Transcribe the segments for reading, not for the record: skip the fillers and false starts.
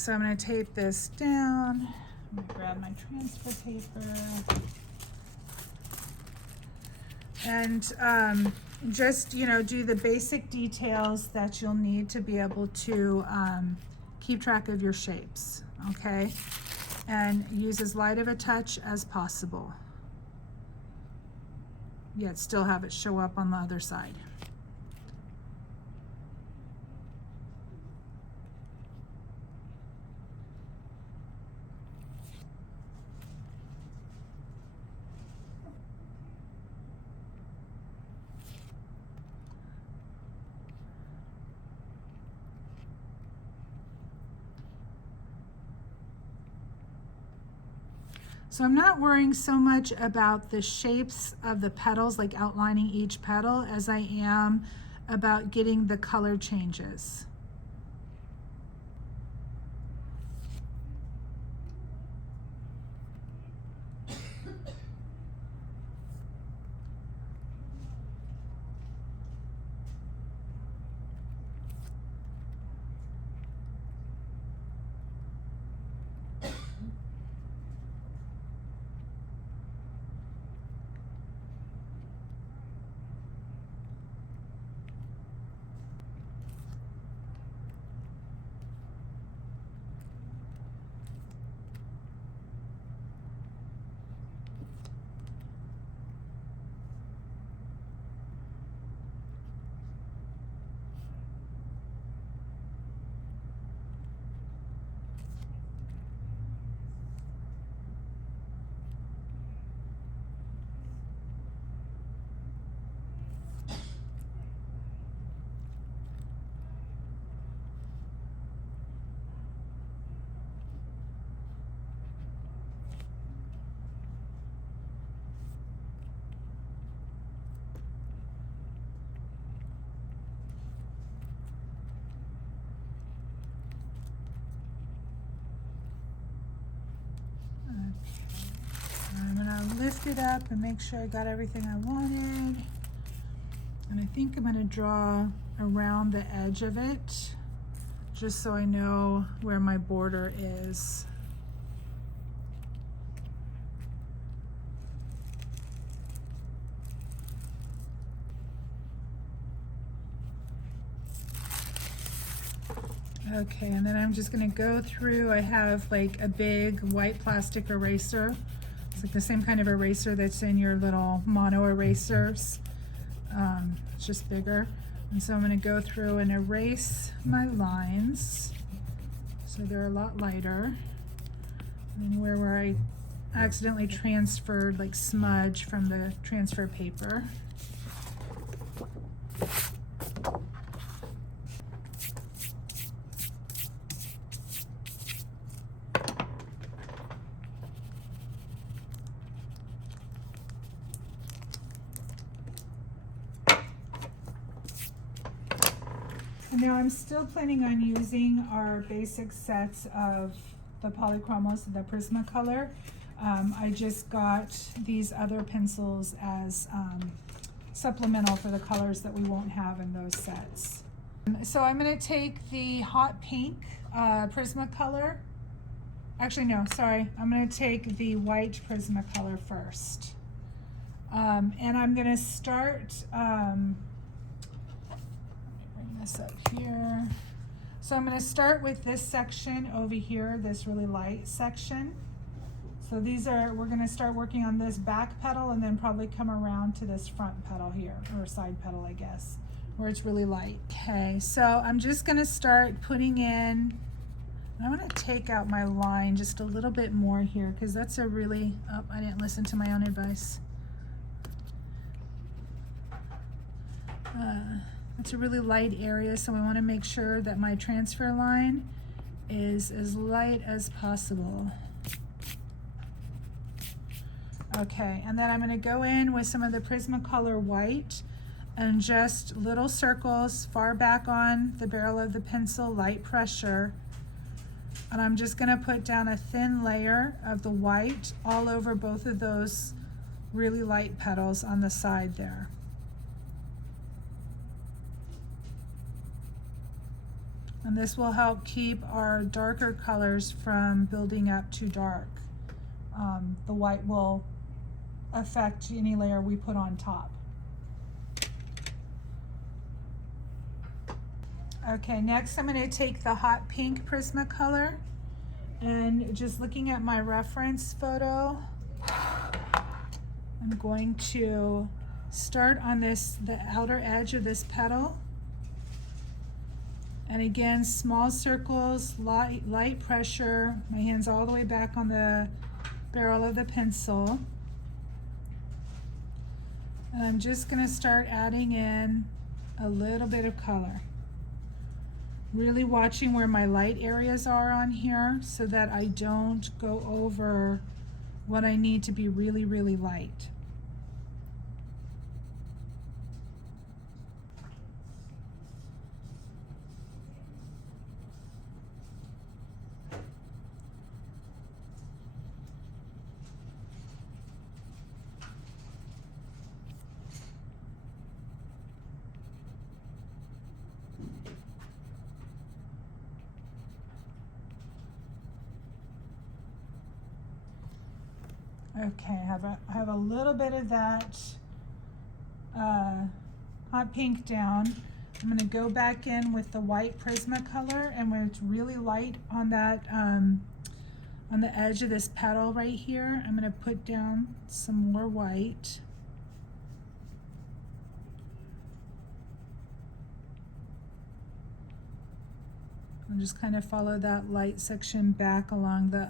so I'm going to tape this down. I'm going to grab my transfer paper. And just, you know, do the basic details that you'll need to be able to keep track of your shapes, okay? And use as light of a touch as possible, yet still have it show up on the other side. So I'm not worrying so much about the shapes of the petals, like outlining each petal, as I am about getting the color changes. I'm gonna lift it up and make sure I got everything I wanted. And I think I'm gonna draw around the edge of it, just so I know where my border is. Okay, and then I'm just gonna go through, I have like a big white plastic eraser. It's like the same kind of eraser that's in your little mono erasers. It's just bigger. And so I'm gonna go through and erase my lines so they're a lot lighter. And anywhere where I accidentally transferred like smudge from the transfer paper. And now I'm still planning on using our basic sets of the Polychromos and the Prismacolor. I just got these other pencils as supplemental for the colors that we won't have in those sets. So I'm going to take the hot pink Prismacolor. Actually, no, sorry. I'm going to take the white Prismacolor first. And I'm going to start, let me bring this up here. So I'm going to start with this section over here, this really light section. So these are, we're going to start working on this back petal and then probably come around to this front petal here, or side petal, I guess, where it's really light. Okay, so I'm just going to start putting in, I'm going to take out my line just a little bit more here because that's a really, oh, I didn't listen to my own advice. It's a really light area, so I want to make sure that my transfer line is as light as possible. Okay, and then I'm going to go in with some of the Prismacolor white and just little circles far back on the barrel of the pencil, light pressure. And I'm just going to put down a thin layer of the white all over both of those really light petals on the side there. And this will help keep our darker colors from building up too dark. The white will affect any layer we put on top. Okay, next I'm going to take the hot pink Prismacolor, and just looking at my reference photo, I'm going to start on the outer edge of this petal. And again, small circles, light pressure. My hand's all the way back on the barrel of the pencil. And I'm just going to start adding in a little bit of color. Really watching where my light areas are on here so that I don't go over what I need to be really, really light. Okay, I have a little bit of that hot pink down. I'm going to go back in with the white Prismacolor, and where it's really light on that on the edge of this petal right here, I'm going to put down some more white. I'll just kind of follow that light section back along the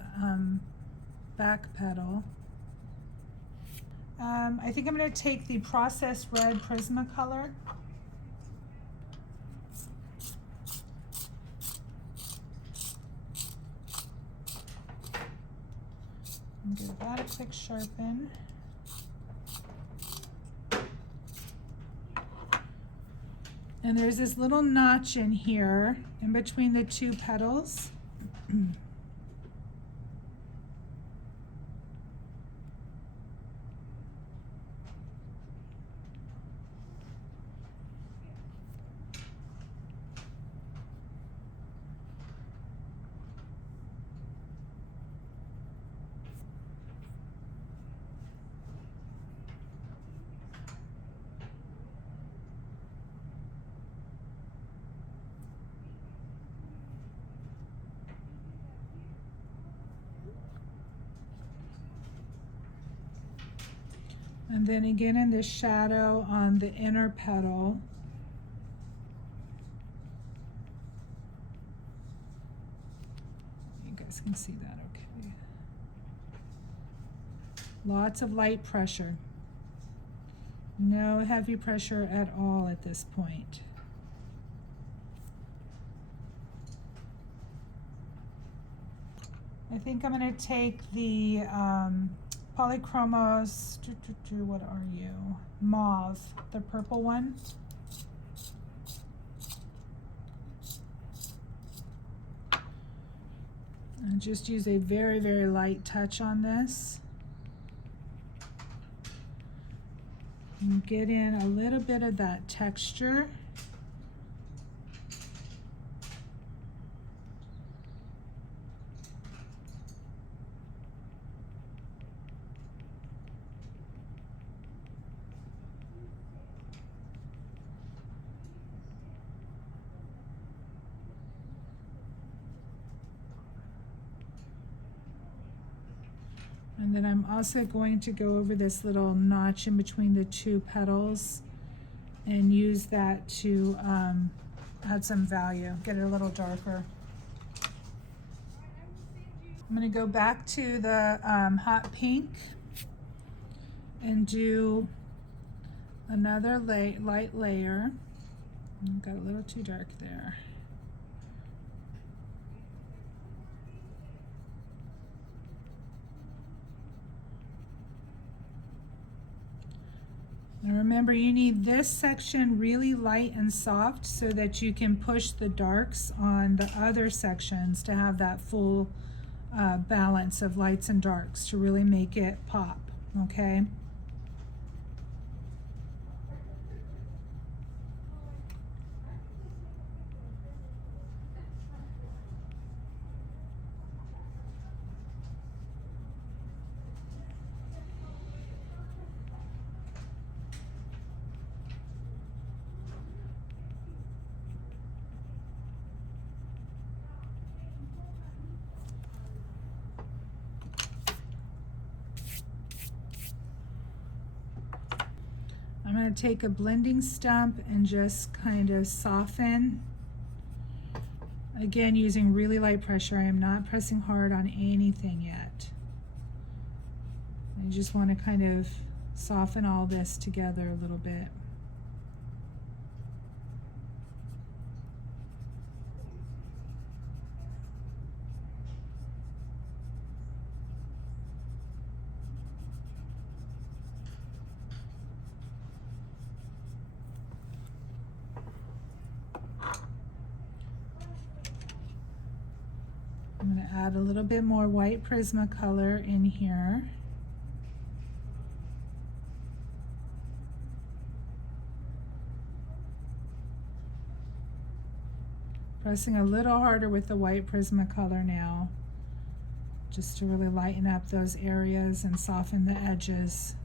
back petal. I think I'm going to take the processed red Prismacolor. And give that a quick sharpen. And there's this little notch in here in between the two petals. And then again in the shadow on the inner petal. You guys can see that okay. Lots of light pressure. No heavy pressure at all at this point. I think I'm going to take the Polychromos, what are you? Mauve, the purple one. And just use a very, very light touch on this. And get in a little bit of that texture. And then I'm also going to go over this little notch in between the two petals and use that to add some value, get it a little darker. I'm going to go back to the hot pink and do another light layer. Got a little too dark there. Now remember, you need this section really light and soft so that you can push the darks on the other sections to have that full balance of lights and darks to really make it pop, okay? going to take a blending stump and just kind of soften. Again, using really light pressure. I am not pressing hard on anything yet. I just want to kind of soften all this together a little bit. I'm going to add a little bit more white Prismacolor in here. Pressing a little harder with the white Prismacolor now, just to really lighten up those areas and soften the edges.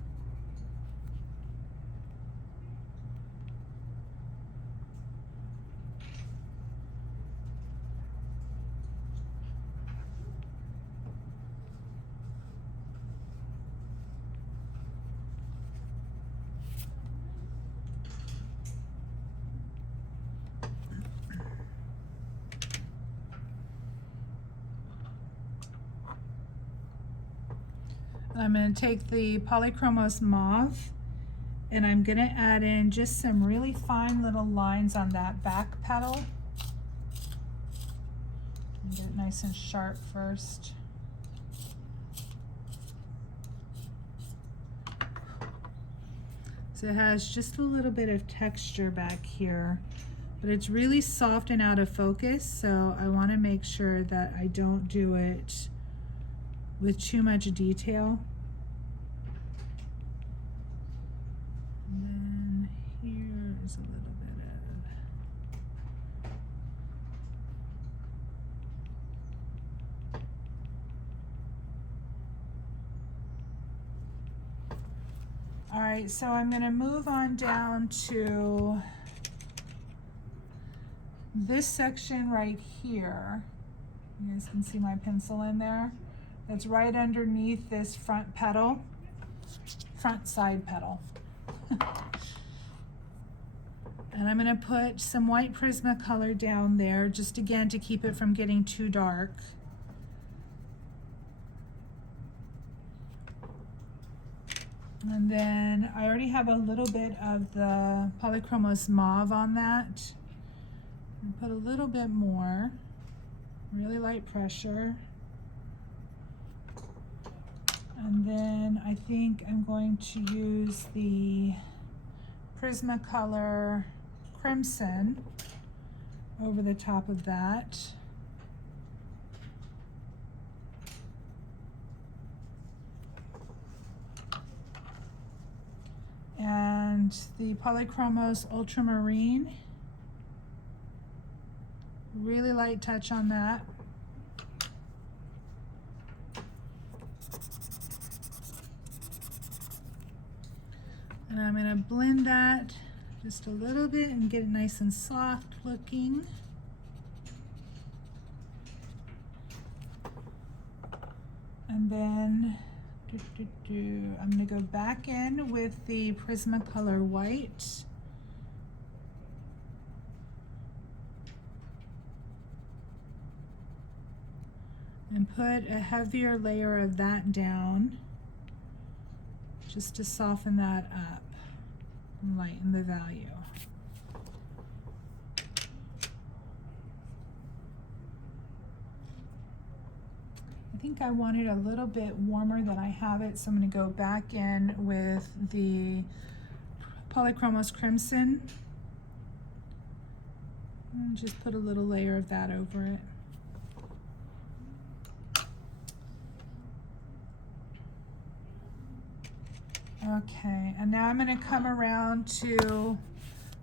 I'm going to take the Polychromos Mauve and I'm going to add in just some really fine little lines on that back petal. Get it nice and sharp first. So it has just a little bit of texture back here, but it's really soft and out of focus, so I want to make sure that I don't do it with too much detail. And then here's a little bit of... All right, so I'm going to move on down to this section right here. You guys can see my pencil in there. That's right underneath this front petal, front side petal. And I'm going to put some white Prismacolor down there, just again to keep it from getting too dark. And then I already have a little bit of the Polychromos Mauve on that. And put a little bit more, really light pressure. And then I think I'm going to use the Prismacolor Crimson over the top of that. And the Polychromos Ultramarine. Really light touch on that. And I'm going to blend that just a little bit and get it nice and soft looking. And then I'm going to go back in with the Prismacolor White. And put a heavier layer of that down, just to soften that up and lighten the value. I think I want it a little bit warmer than I have it, so I'm going to go back in with the Polychromos Crimson and just put a little layer of that over it. Okay, and now I'm going to come around to,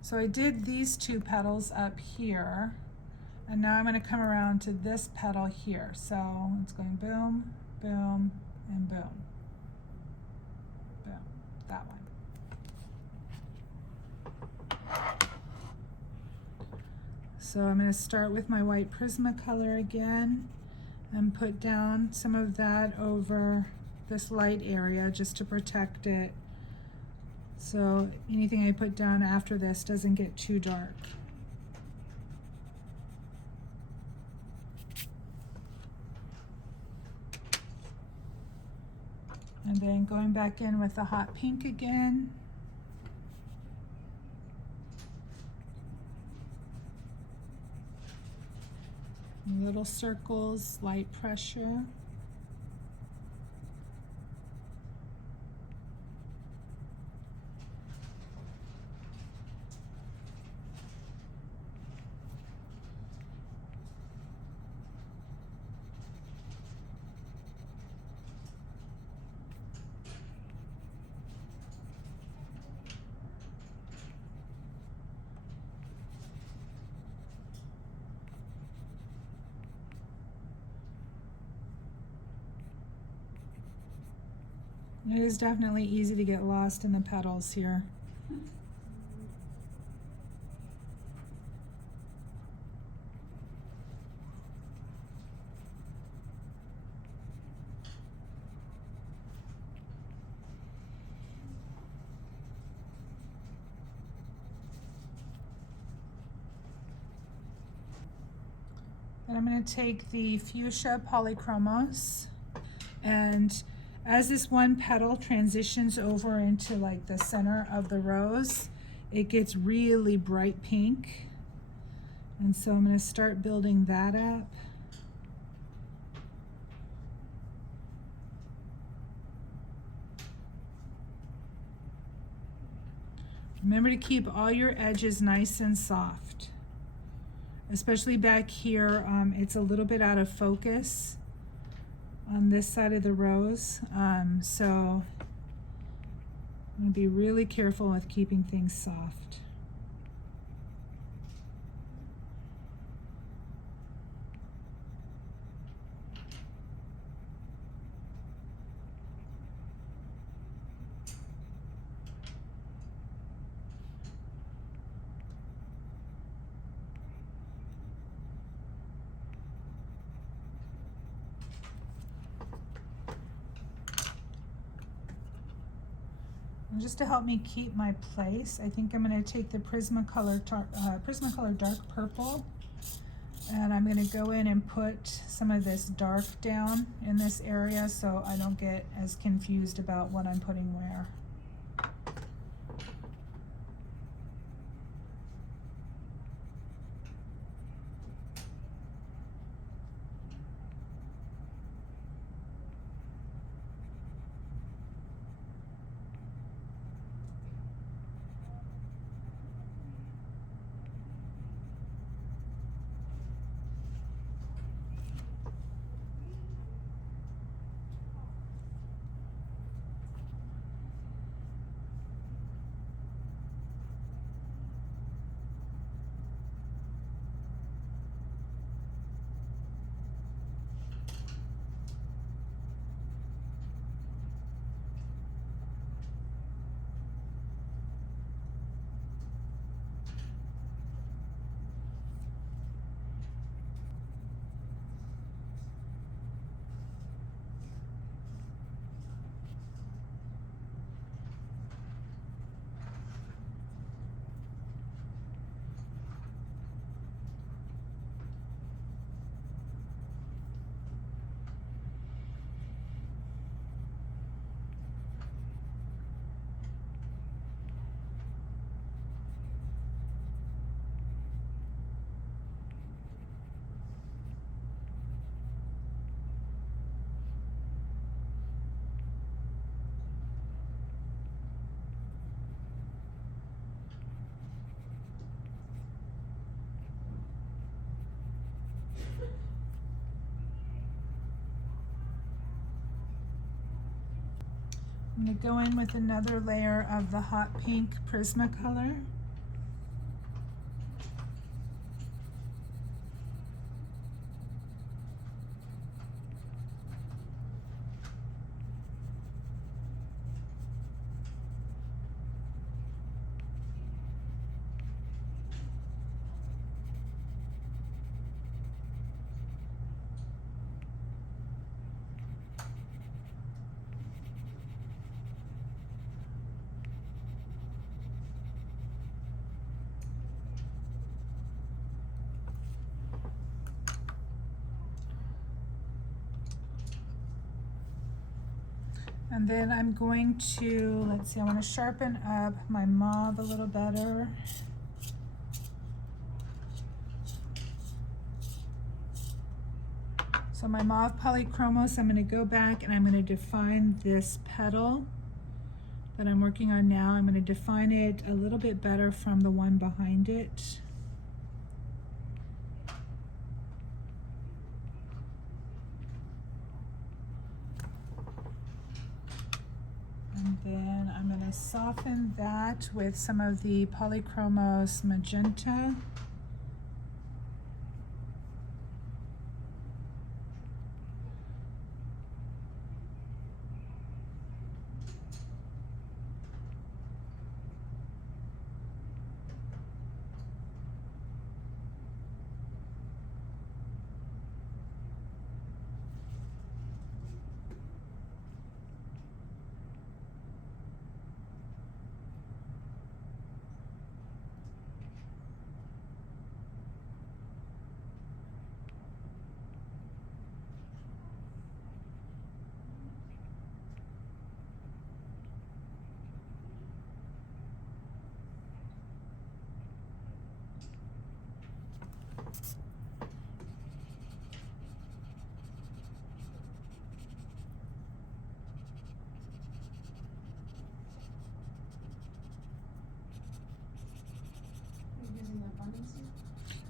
so I did these two petals up here, and now I'm going to come around to this petal here. So it's going boom, boom, and boom. Boom, that one. So I'm going to start with my white Prismacolor again and put down some of that over this light area just to protect it so anything I put down after this doesn't get too dark. And then going back in with the hot pink again. Little circles, light pressure. It is definitely easy to get lost in the petals here. And I'm going to take the fuchsia polychromos, and as this one petal transitions over into like the center of the rose, it gets really bright pink. And so I'm going to start building that up. Remember to keep all your edges nice and soft. Especially back here, it's a little bit out of focus on this side of the rose, so I'm going to be really careful with keeping things soft. And just to help me keep my place, I think I'm going to take the Prismacolor Dark Purple, and I'm going to go in and put some of this dark down in this area so I don't get as confused about what I'm putting where. I'm going to go in with another layer of the hot pink Prismacolor. And then I'm going to, let's see, I want to sharpen up my mauve a little better. So my mauve polychromos, I'm going to go back and I'm going to define this petal that I'm working on now. I'm going to define it a little bit better from the one behind it. And then I'm going to soften that with some of the Polychromos magenta.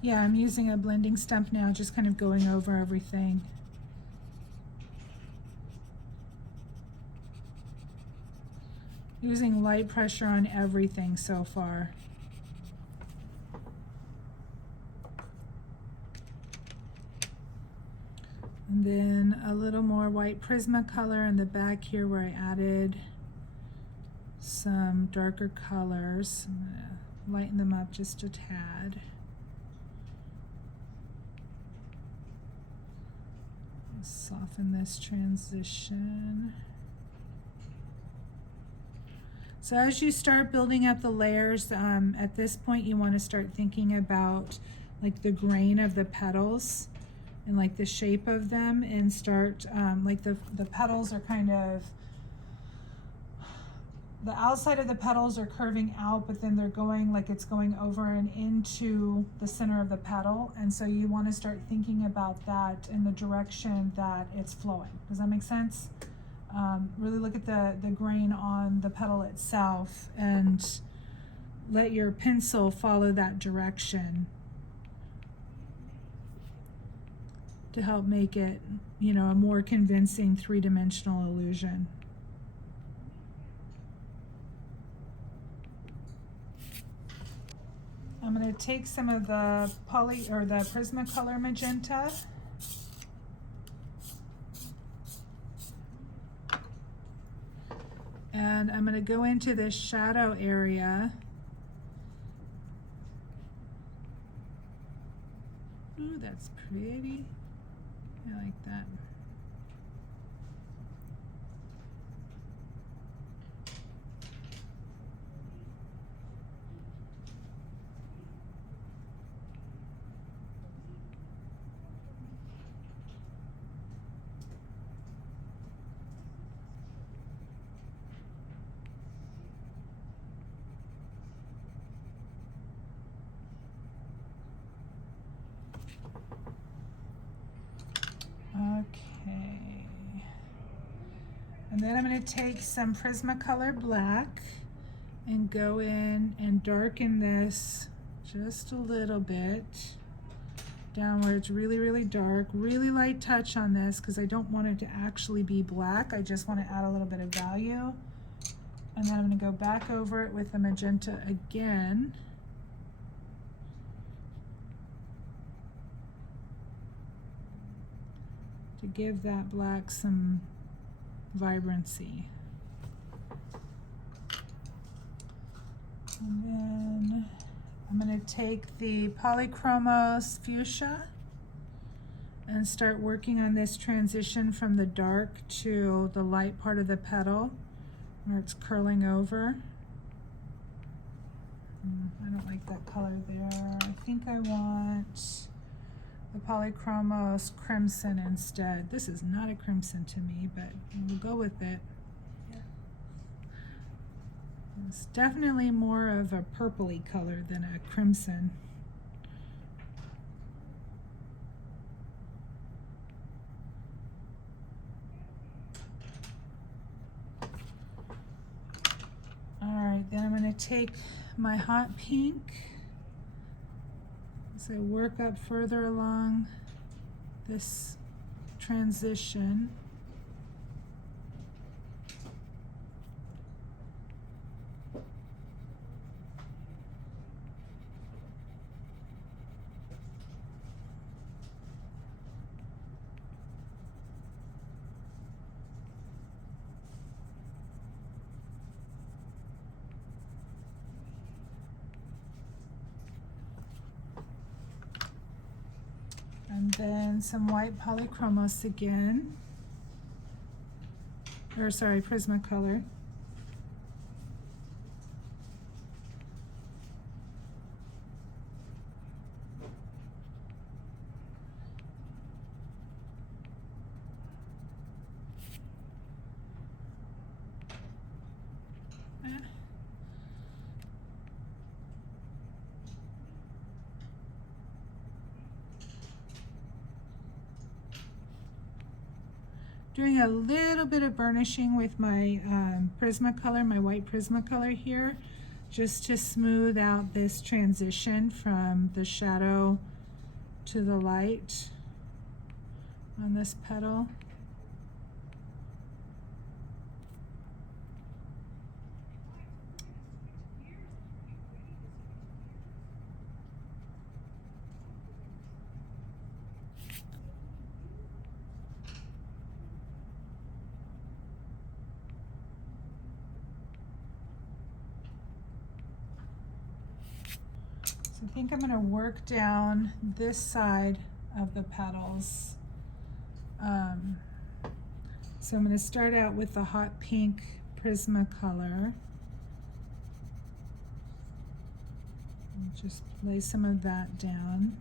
Yeah, I'm using a blending stump now, just kind of going over everything. Using light pressure on everything so far. And then a little more white Prismacolor in the back here where I added some darker colors. I'm gonna lighten them up just a tad. Soften this transition. So as you start building up the layers, at this point you want to start thinking about like the grain of the petals and like the shape of them, and start like the petals are kind of, the outside of the petals are curving out, but then they're going like it's going over and into the center of the petal. And so you want to start thinking about that in the direction that it's flowing. Does that make sense? Really look at the grain on the petal itself and let your pencil follow that direction to help make it, you know, a more convincing three-dimensional illusion. I'm going to take some of the the Prismacolor magenta. And I'm going to go into this shadow area. Ooh, that's pretty. I like that. Okay, and then I'm going to take some Prismacolor black and go in and darken this just a little bit down where it's really, really dark. Really light touch on this because I don't want it to actually be black. I just want to add a little bit of value. And then I'm going to go back over it with the magenta again. To give that black some vibrancy. And then I'm going to take the Polychromos fuchsia and start working on this transition from the dark to the light part of the petal where it's curling over. I don't like that color there. I think I want the Polychromos crimson instead. This is not a crimson to me, but we'll go with it. It's definitely more of a purpley color than a crimson. All right, then I'm going to take my hot pink as I work up further along this transition. And then some white polychromos again, or sorry, Prismacolor. Doing a little bit of burnishing with my Prismacolor, my white Prismacolor here, just to smooth out this transition from the shadow to the light on this petal. I think I'm going to work down this side of the petals. So I'm going to start out with the hot pink Prismacolor. And just lay some of that down.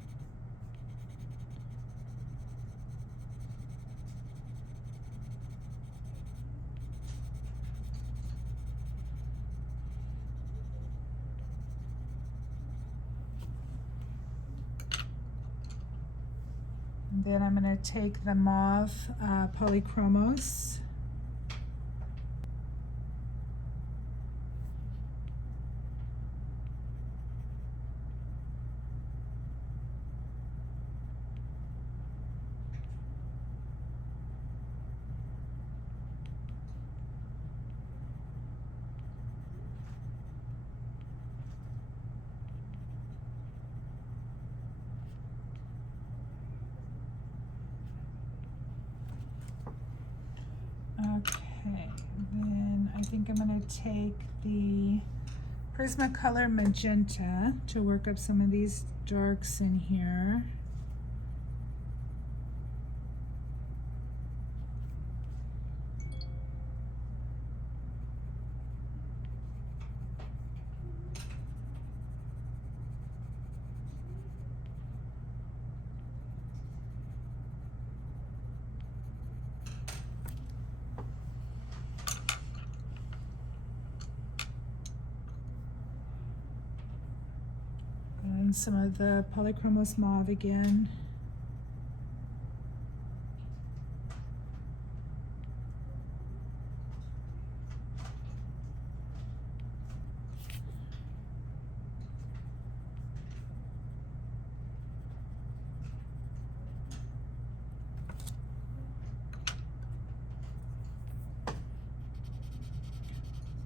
Then I'm going to take the mauve Polychromos. Okay, then I think I'm going to take the Prismacolor Magenta to work up some of these darks in here. And some of the Polychromos Mauve again.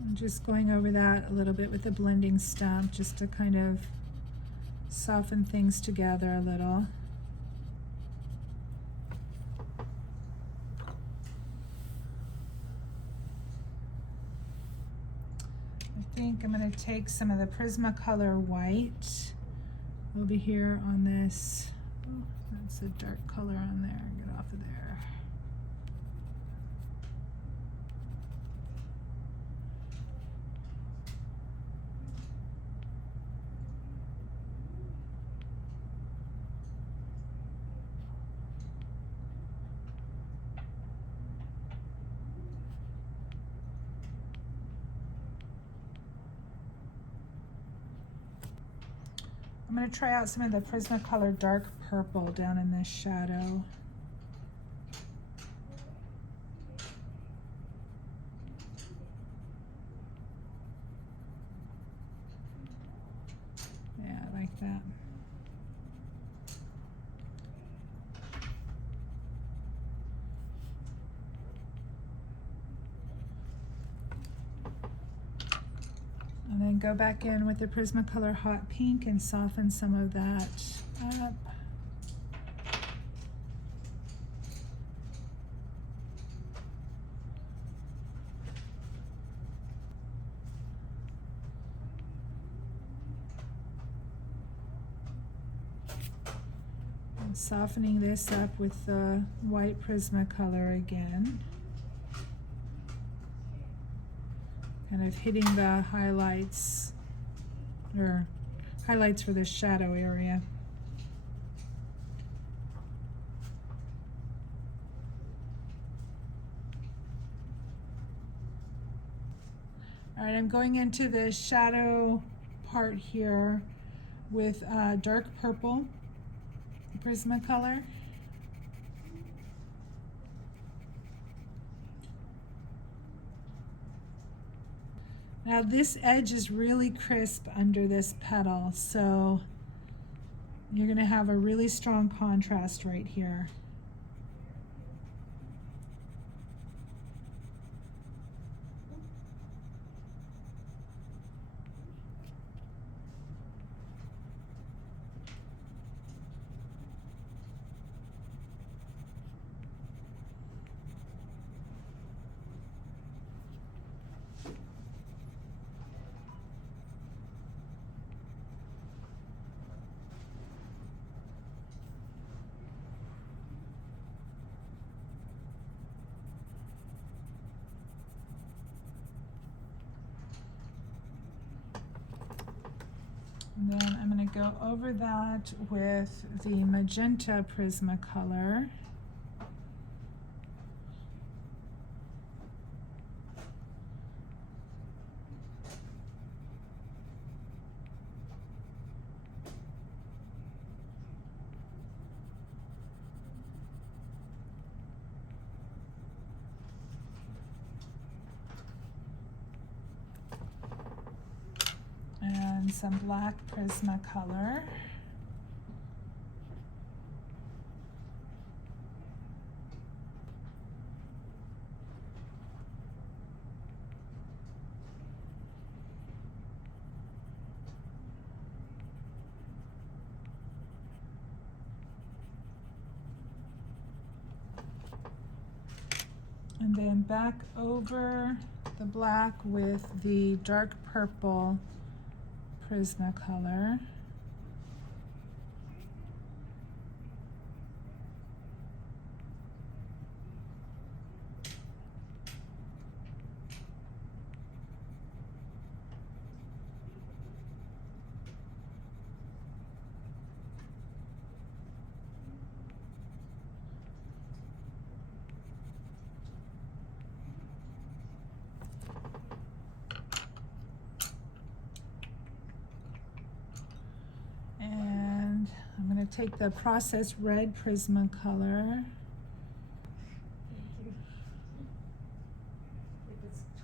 I'm just going over that a little bit with a blending stump just to kind of soften things together a little. I think I'm going to take some of the Prismacolor white over here on this. Oh, that's a dark color on there. Get off of there. going to try out some of the Prismacolor dark purple down in this shadow. Yeah, I like that. And then go back in with the Prismacolor hot pink and soften some of that up. And softening this up with the white Prismacolor again. Kind of hitting the highlights, or highlights for the shadow area. All right, I'm going into the shadow part here with dark purple Prismacolor. Now this edge is really crisp under this petal, so you're going to have a really strong contrast right here. And then I'm going to go over that with the magenta Prismacolor. And some black Prismacolor. And then back over the black with the dark purple Prismacolor. And I'm going to take the processed red Prismacolor